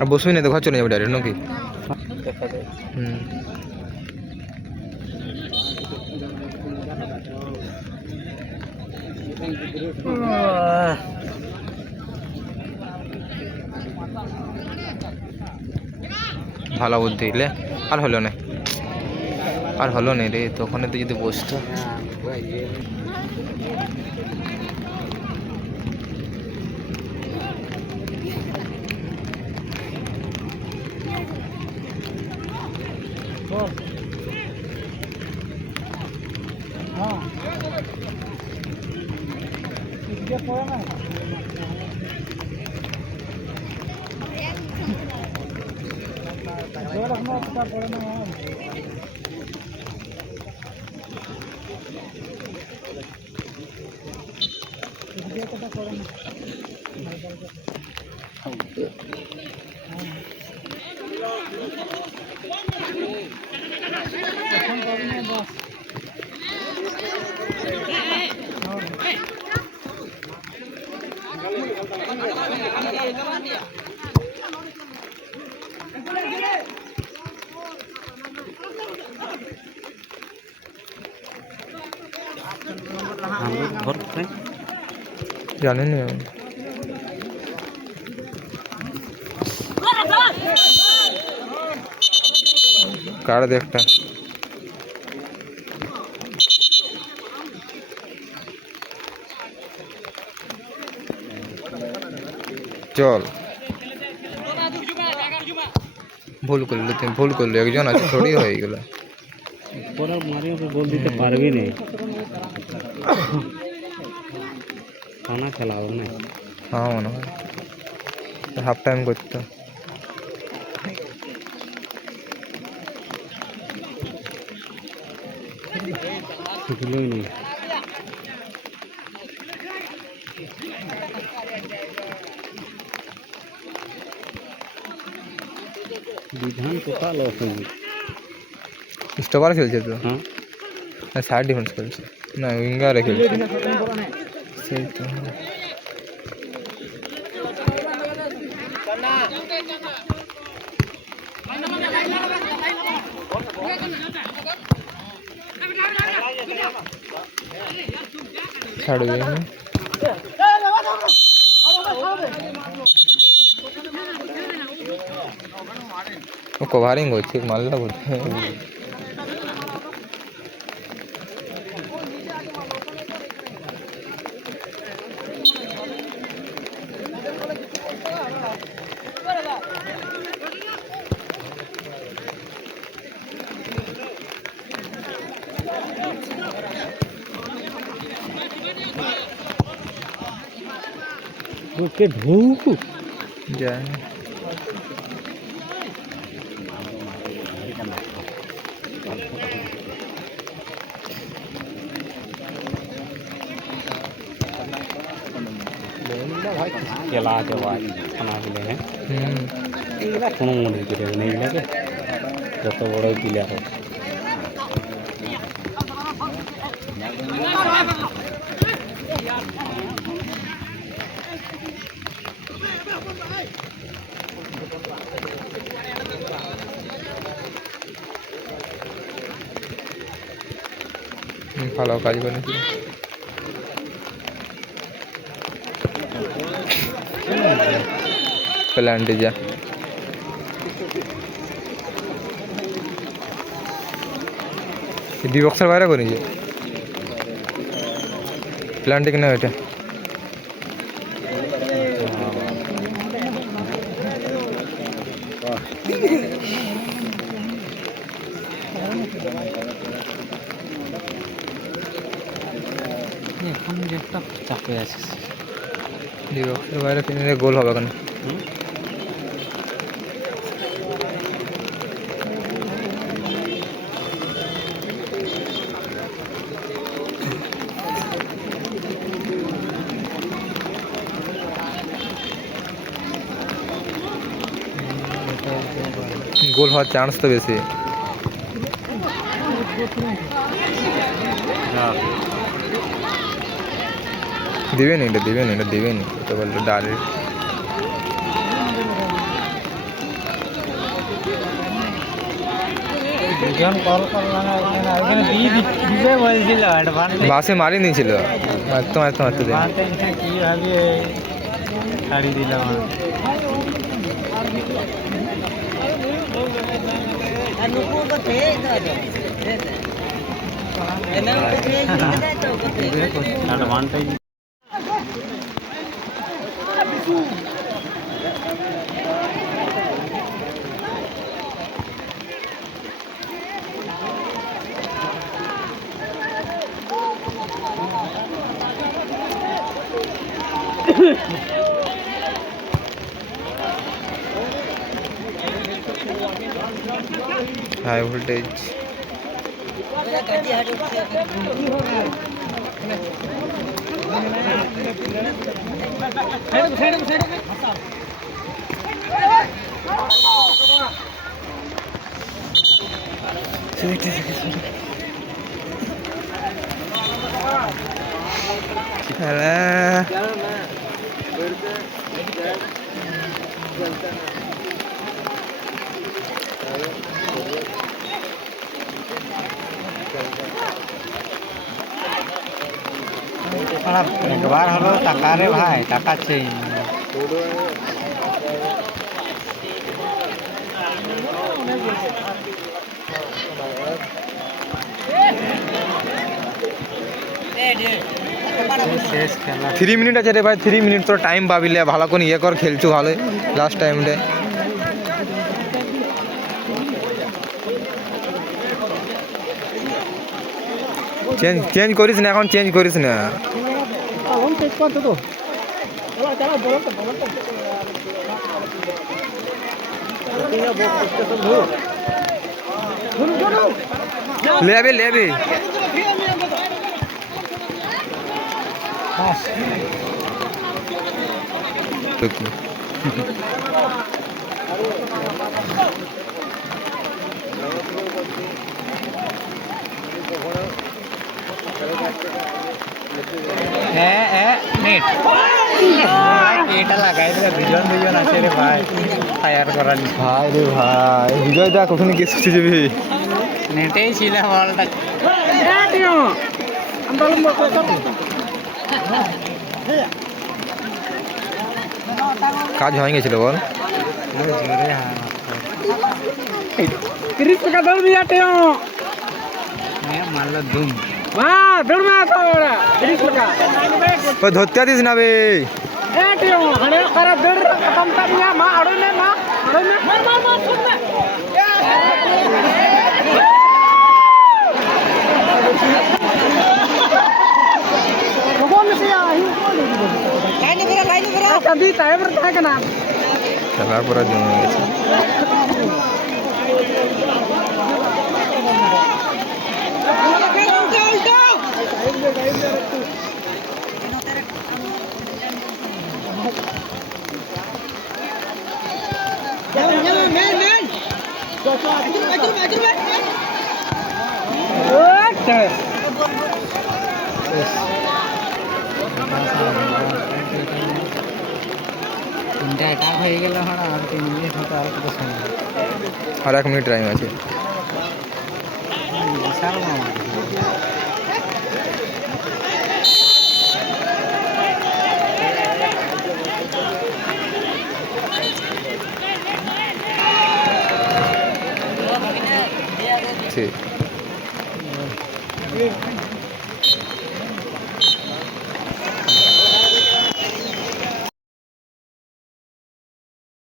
আর বসবি না তো ঘর চলে যাবে ডাইরেক্ট নাকি? ভালো বুদ্ধি লে, আর হলো না, আর হলো না রে, তখন তো যদি বসতো। জানি না কার দেখটা চল ভুল করলে, তুমি ভুল করলে, একজন আছে থোড়ি হয়ে গেল। মারি গোল দিতে পারবি না, খানা খেলা হবে না। হ্যাঁ মনে হয় হাফ টাইম করতো। শিখলই নেই। বিধান কোথা লস হয়ে স্টপার খেলছে তো, হ্যাঁ সাইড ডিফেন্স খেলছে না, উইঙ্গারে খেলছে সেই তো। ছাড়বে ও কভারিং হচ্ছে, মারলা বলতে ওকে ঢুক যায়। ভাই খেলা আছে ভাই, খানা দিলে হ্যাঁ এইগুলা কোনো মনে করে না, এইগুলাকে যত বড় প্লেয়ার হোক। ভালো কাজ করেছি। প্ল্যান্টে যা ডি বক্সের বাইরে করে নিয়ে প্ল্যান্টে কিনা এটা এখন একটা চাপে আছিস, ডি বক্সের বাইরে কিনে গোল হবে কেন? গোল হওয়ার চান্স তো বেশি। দিবেন এটা দিবেন এটা বললো ডাইরেক্ট দুজন কল করলাম এখানে দিয়ে দিতে বলছিল অ্যাডভান্স বাসে মারি নিয়েছিল মারতে দেন কি ভাবে ছাড়ি দিলাম অ্যাডভান্টেজ हाई वोल्टेज একবার হলো টাকা রে ভাই টাকা চাই শেষ খেলা 3 মিনিট আছে রে ভাই 3 মিনিট তোর টাইম পাবিলে ভালো করে ইয়ে কর খেলছু ভালো লাস্ট টাইম রে চেঞ্জ করিস না এখন চেঞ্জ করিস না লেবে এটা লাগাই দিলে দুজন আছে রে ভাই ফায়ার করার ভাই রে ভাই বিজয় দা কখন কে ছুটে যাবি নেটেই ছিল বলটা কাজ হয়ে গেছিল বল মারলো ধুম ওই ধরতে দিস না বে খেলা পুরা জমে গেছে হয়ে গেল আর 3 মিনিট হতো আর কত সময় আর 1 মিনিট টাইম আছে বিশাল মামা ঠিক